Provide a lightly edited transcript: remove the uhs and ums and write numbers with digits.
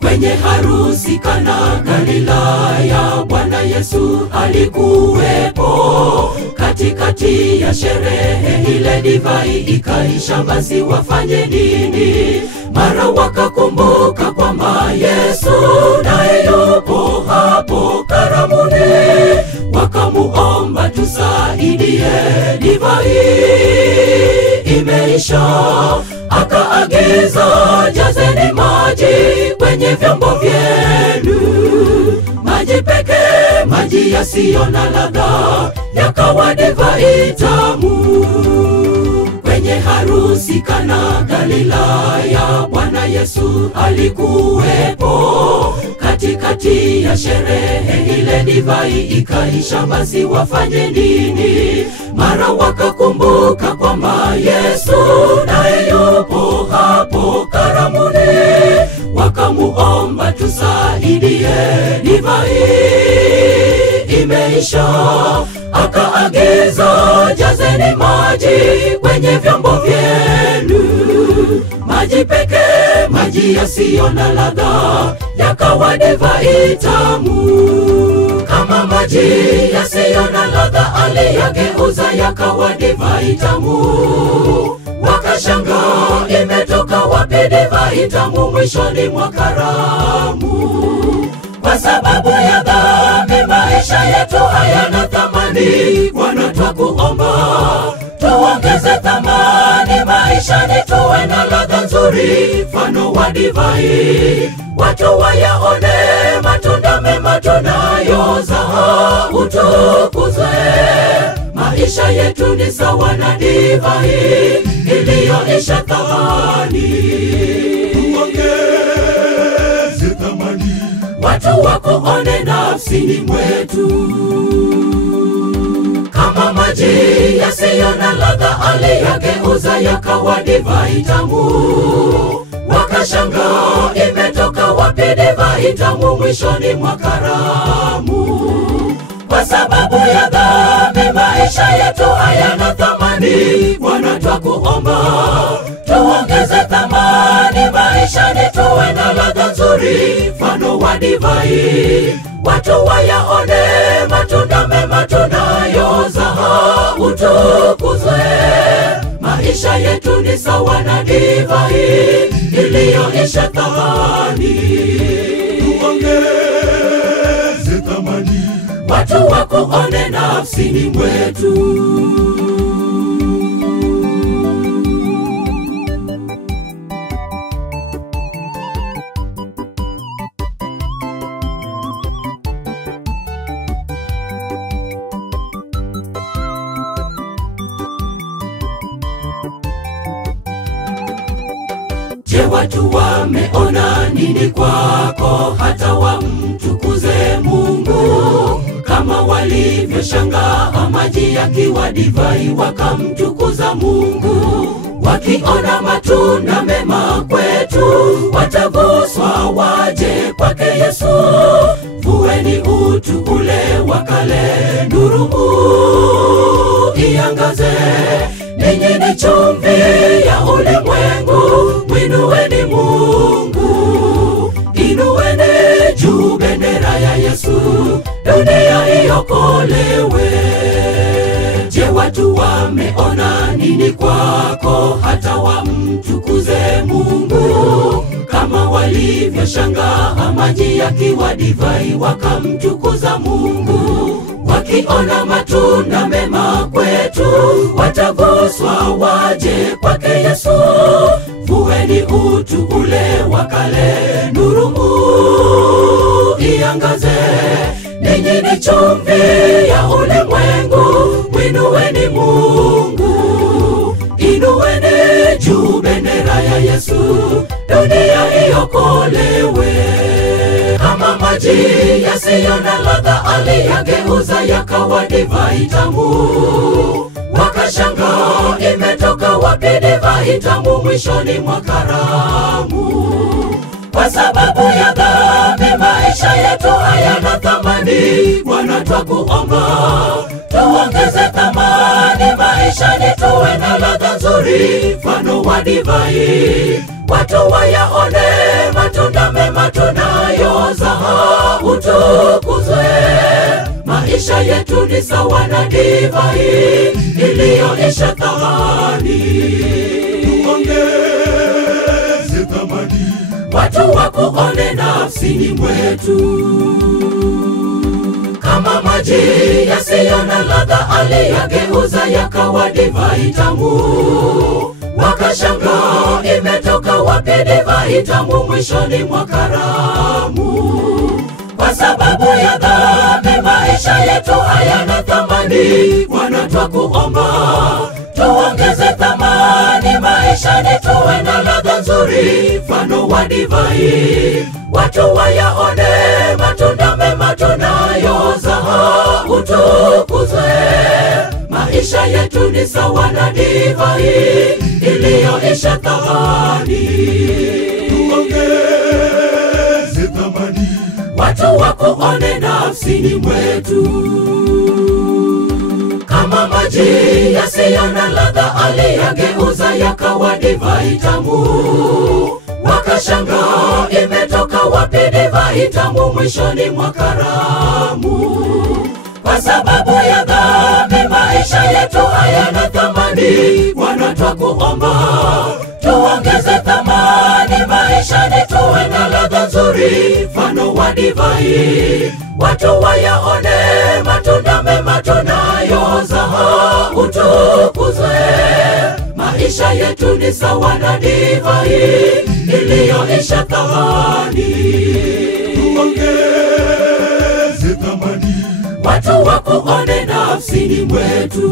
Kwenye harusi Kana Galilaya, Bwana Yesu alikuwepo. Katikati ya sherehe ile divai ikaisha, basi wafanye nini? Mara wakakumbuka kwamba Yesu naye yupo hapo karamuni. Wakamuomba, tusaidie, divai imeisha. Akaagiza, jazeni maji kwenye vyombo vyenu. Maji pekee, maji yasiyo na ladha, yakawa divai tamu. Kwenye harusi Kana Galilaya, Bwana Yesu alikuwepo. Katikati ya sherehe ile divai ikaisha, basi wafanye nini? Mara wakakumbuka kwamba Yesu naye yupo hapo karamuni. Wakamuomba, tusaidie, divai imeisha. Akaagiza, jazeni maji kwenye vyombo vyenu. Maji pekee, maji yasiyo na ladha, yakawa divai tamu. Kama maji yasiyo na ladha aliyageuza yakawa divai tamu. Wakashangaa, imetoka wapi divai tamu mwishoni mwa karamu? Kwa sababu ya dhambi maisha yetu hayana thamani. Bwana twakuomba, tuongeze thamani maishani, tuwe na ladha nzuri mfano wa divai. Watu wayaone matunda mema tunayozaa, utukuzwe. Maisha yetu ni sawa na divai iliyoisha thamani. Tuongeze thamani, watu wakuone nafsini mwetu. Kama maji yasiyo na ladha aliyageuza yakawa divai tamu. Wakashangaa, imetoka wapi divai tamu mwishoni mwa karamu? Kwa sababu ya dhambi maisha yetu hayana thamani. Bwana twakuomba, tuongeze thamani maishani, tuwe na ladha nzuri mfano wa divai. Watu wayaone matunda mema tunayozaa, utukuzwe. Maisha yetu ni sawa na divai iliyoisha thamani. Tuongeze thamani, watu wakuone nafsini mwetu. Je, watu wameona nini kwako hata wamtukuze Mungu? Kama walivyoshangaa maji yakiwa divai wakamtukuza Mungu. Wakiona matunda mema kwetu wataguswa, waje kwake Yesu. Vueni utu ule wa kale, nuru iangaze. Ninyi ni chumvi ya ulimwengu, mwinueni Mungu. Inueni juu bendera ya Yesu, dunia iokolewe. Je, watu wameona nini kwako hata wamtukuze Mungu? Kama walivyoshangaa maji yakiwa divai wakamtukuza Mungu. Wakiona matunda mema kwetu wataguswa, waje kwake Yesu. Vueni utu ule wa kale, nuru iangaze. Ninyi ni chumvi ya ulimwengu, mwinueni Mungu. Inueni juu bendera ya Yesu, dunia iokolewe. Kama maji yasiyo na ladha aliyageuza yakawa divai tamu. Wakashangaa, imetoka wapi divai tamu mwishoni mwa karamu? Kwa sababu ya dhambi maisha yetu hayana thamani. Bwana twakuomba, tuongeze thamani maishani, tuwe na ladha nzuri mfano wa divai. Watu wayaone matunda mema tunayoza utukuzwe. Maisha yetu ni sawa na divai iliyoisha thamani. Tuongeze thamani, watu wakuone nafsini mwetu. Kama maji yasiyo na ladha aliyageuza yakawa divai tamu. Wakashangaa imetoka wapi divai tamu mwishoni mwa karamu. Kwa sababu ya dhambi maisha yetu hayana thamani. Bwana twakuomba tuongeze thamani maisha ni tuwe na ladha nzuri mfano wa divai. Watu wayaone matunda mema tunayoza utukuzwe. Maisha yetu ni sawa na divai iliyoisha thamani. tuongeze thamani, watu wakuone nafsini mwetu. Kama maji yasiyo na ladha aliyageuza yakawa divai tamu. Wakashangaa imetoka wapi divai tamu mwishoni mwa karamu. Kwa sababu ya dhambi maisha yetu hayana thamani. Bwana twakuomba tuongeze thamani maisha ni tuwe na ladha nzuri mfano wa divai. Watu wayaone matunda mema tunayoza utukuzwe. Maisha yetu ni sawa na divai iliyoisha thamani. tuongeze thamani, watu wakuone nafsini mwetu.